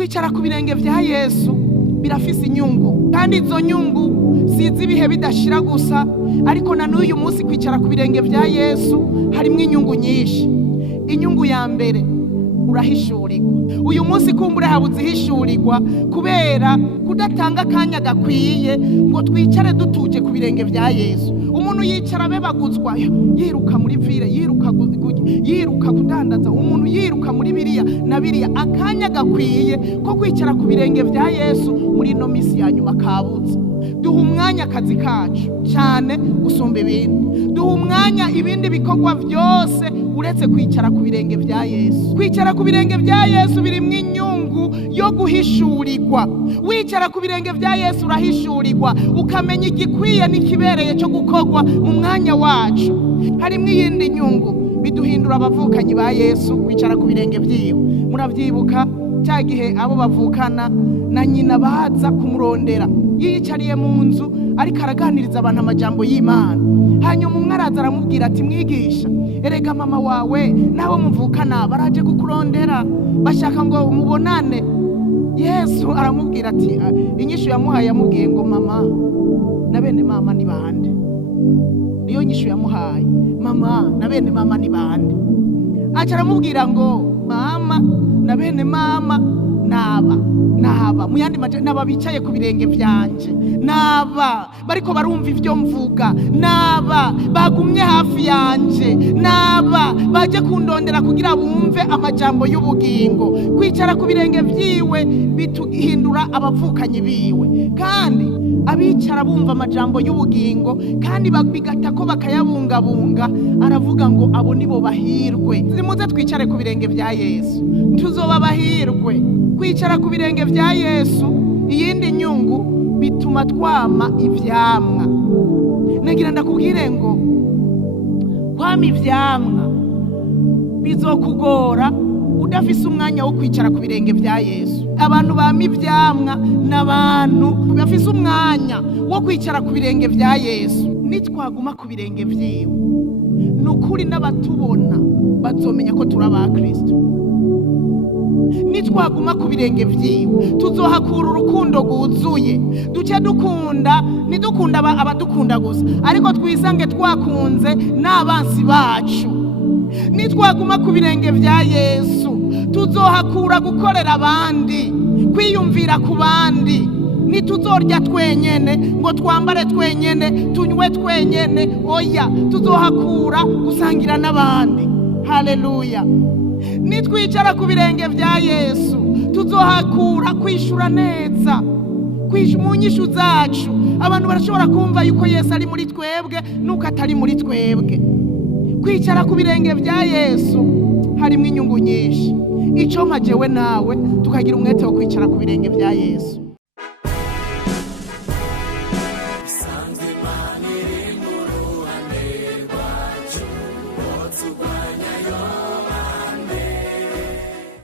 Kwicara ku birenge vya Yesu birafise inyungu, kandi izo nyungu sizi ibihe bidashira gusa, ariko na n'uyu munsi kwicara ku birenge vya Yesu harimwo inyungu nyinshi. Inyungu ya mbere, urahishurirwa. Uyu munsi kumbure habuze ihishurirwa kubera kudatanga akanya gakwiye ngo twicare dutuje ku birenge vya Yesu. Umuntu yicara bebaguzwa, yiruka muri vire, yiruka kudandaza, umuntu yiruka muri biriya na biriya. Akanya gakwiye ko kwicara ku birenge vya Yesu muri no misi ya nyuma kabuze. Duha umwanya akazi kacu cyane gusumba ibindi, duha umwanya ibindi bikorwa byose uretse kwicara ku birenge vya Yesu. Kwicara ku birenge vya Yesu birimwo inyungu yo guhishurirwa. Wicara ku birenge vya Yesu urahishurirwa, ukamenya igikwiye n'ikibereye cyo gukorwa mu mwanya wacu. Harimwo iyindi nyungu, biduhindura abavukanyi ba Yesu. Kwicara ku birenge vyiwe, muravyibuka cya gihe abo bavukana na nyina baza kumurondera, yiyicariye mu nzu ariko araganiriza abantu amajambo y'Imana. Hanyuma umwe araza aramubwira ati, mwigisha, erega mama wawe nabo muvukana baraje kukurondera, bashaka ngo mubonane. Yesu aramubwira ati, inyishu yamuhaye yamubwiye ngo mama na bene mama ni bande. Niyo nyishu yamuhaye, mama na bene mama ni bande. Aca aramubwira ngo mama na bene mama naba mu yandi maje naba bicaye ku birenge vyanje, naba bariko barumva ivyo mvuga, naba bagumye hafi yanje, naba baje kundondera kugira bumve amajambo y'ubugingo. Kwicara ku birenge vyiwe bituhindura abavukanyi biwe, kandi abicara bumva amajambo y'ubugingo kandi bigata ko bakayabungabunga. Aravuga ngo abo nibo bahirwe. Nimuze twicare ku birenge vya Yesu, tuzoba bahirwe. Kwicara ku birenge vya Yesu, iyindi nyungu, bituma twama ivyamwa. Nagira ndakubwire ngo kwama ivyamwa bizokugora udafise umwanya wo kwicara ku birenge vya Yesu. Abantu bama ivyamwa n'abantu bafise umwanya wo kwicara ku birenge vya Yesu. Nitwaguma ku birenge vyiwe, nukuri n'abatubona bazomenya ko turi aba Kristo. Nitwaguma ku birenge vyiwe, tuzohakura urukundo rwuzuye. Duce dukunda, nidukunda abadukunda gusa, ariko twisange twakunze n'abansi bacu. Nitwaguma ku birenge vya Yesu, tuzohakura gukorera abandi, kwiyumvira ku bandi. Nituzorya twenyene, ngo twambare twenyene, tunywe twenyene, oya, tuzohakura gusangira n'abandi. Haleluya. Nitwicara ku birenge vya Yesu, tuzohakura kwishura neza, mu nyishu zacu. Abantu barashobora kumva yuko Yesu ari muri twebwe nuko atari muri twebwe. Kwicara ku birenge vya Yesu harimwo inyungu nyinshi. Ico majewe nawe tukagira umwete wo kwicara ku birenge vya Yesu.